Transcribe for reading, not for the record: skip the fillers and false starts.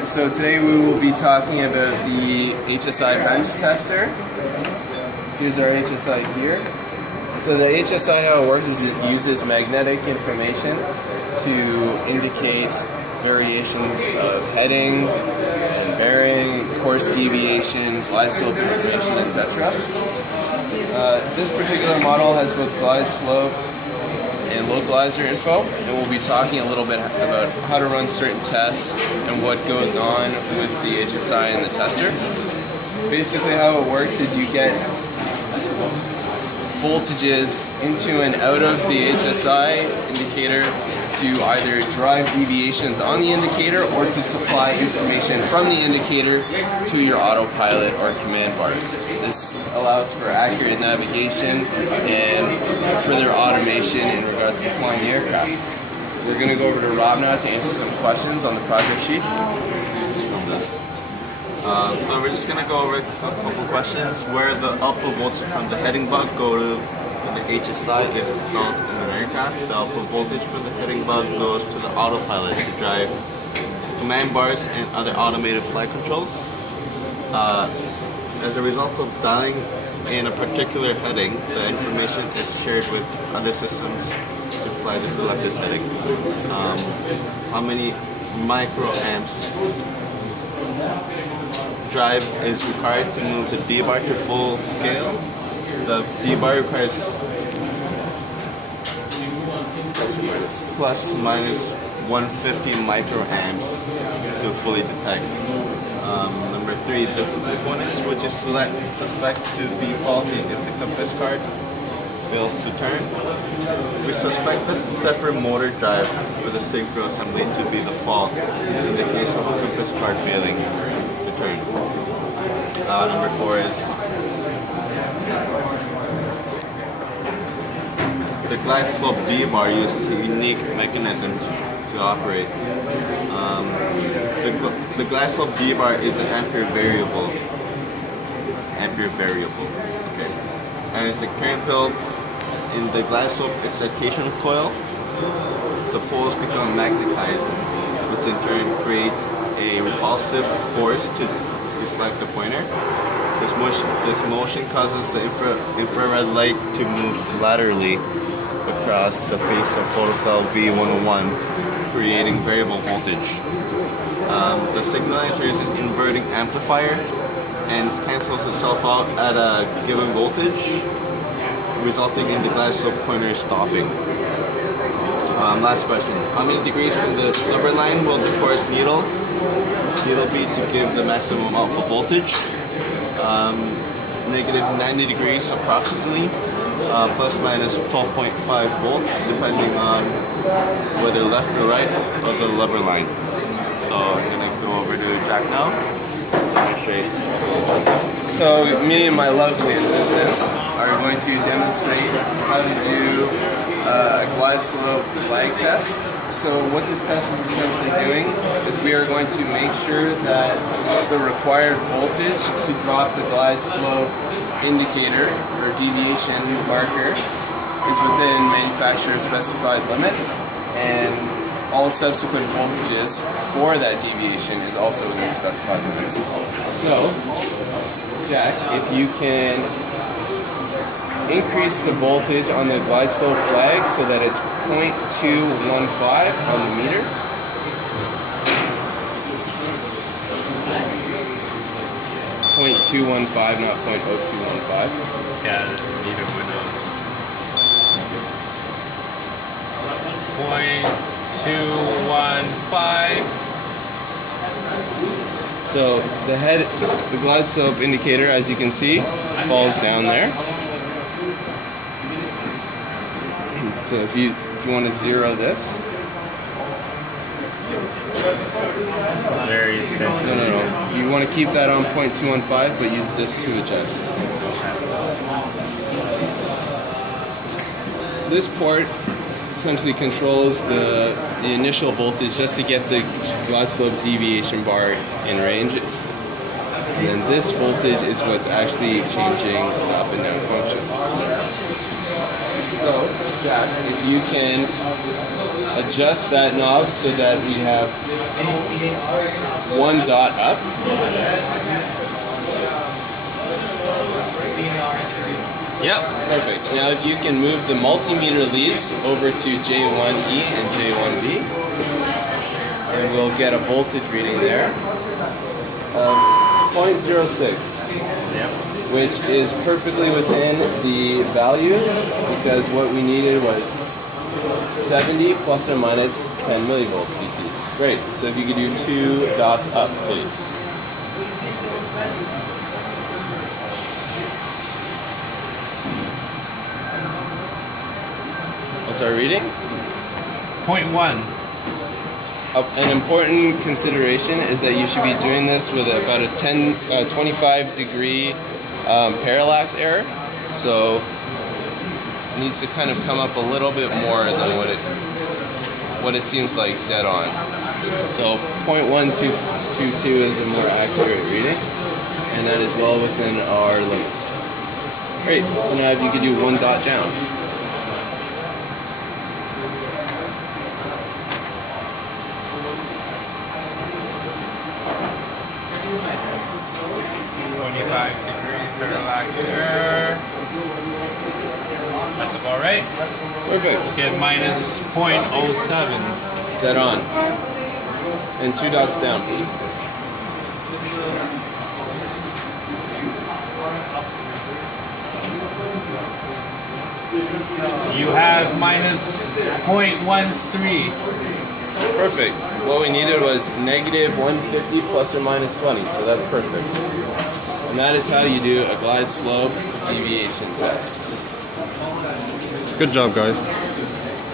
So today we will be talking about the HSI Bench tester. Here's our HSI here. So the HSI, how it works is it uses magnetic information to indicate variations of heading and bearing, course deviation, glide slope information, etc. This particular model has both glide slope and localizer info, and we'll be talking a little bit about how to run certain tests and what goes on with the HSI and the tester. Basically how it works is you get voltages into and out of the HSI indicator to either drive deviations on the indicator or to supply information from the indicator to your autopilot or command bars. This allows for accurate navigation and further automation in regards to flying the aircraft. We're going to go over to Rob now to answer some questions on the project sheet. So we're just going to go over a couple questions. Where the output voltage from the heading bug go to the HSI is installed in an aircraft. The output voltage from the heading bug goes to the autopilot to drive command bars and other automated flight controls. As a result of dialing in a particular heading, the information is shared with other systems to fly the selected heading. How many microamps drive is required to move the D-bar to full scale? The D-bar requires plus minus 150 microamps to fully detect. Number 3, the components which is suspect to be faulty if the compass card fails to turn. We suspect the stepper motor drive for the synchro assembly to be the fault in the case of a compass card failing to turn. Number 4 is the glide slope D-bar uses a unique mechanism to operate. The glide slope D-bar is an ampere variable. Okay. And as the current builds in the glide slope excitation coil, the poles become magnetized, which in turn creates a repulsive force to deflect the pointer. This motion causes the infrared light to move laterally across the face of photocell V101, creating variable voltage. The signal enters an inverting amplifier and cancels itself out at a given voltage, resulting in the glide slope pointer stopping. Last question. How many degrees from the lever line will the course needle be to give the maximum output voltage? Negative 90 degrees approximately, plus minus 12.5 volts, depending on whether left or right of the lever line. So I'm going to go over to Jack now. Demonstrate. So me and my lovely assistants are going to demonstrate how to do a glide slope flag test. So what this test is essentially doing is we are going to make sure that the required voltage to drop the glide slope indicator or deviation marker is within manufacturer specified limits, and all subsequent voltages for that deviation is also within specified limits. So, Jack, if you can increase the voltage on the glide slope flag so that it's 0.215 on the meter. .215, not .0215. Yeah, the meter would know. 0.215. So the glide slope indicator, as you can see, falls down there. So if you want to zero this. Very sensitive. No. You want to keep that on 0.215, but use this to adjust. This port essentially controls the initial voltage just to get the glide slope deviation bar in range. And then this voltage is what's actually changing the up and down function. So, Jack, if you can adjust that knob so that we have one dot up. Yep. Perfect. Now if you can move the multimeter leads over to J1E and J1B, and we'll get a voltage reading there of 0.06, Yep. which is perfectly within the values because what we needed was 70 plus or minus 10 millivolts DC. Great. So if you could do 2 dots up, please. What's our reading? 0.1. An important consideration is that you should be doing this with about a 25 degree parallax error. So it needs to kind of come up a little bit more than what it seems like dead on. So 0.1222 is a more accurate reading, and that is well within our limits. Great. So now if you could do 1 dot down. 25 degree parallax error. That's about right. Perfect. Get minus 0.07. Dead on. And 2 dots down, please. You have minus 0.13. Perfect. What we needed was negative 150 plus or minus 20, so that's perfect. And that is how you do a glide slope deviation test. Good job, guys.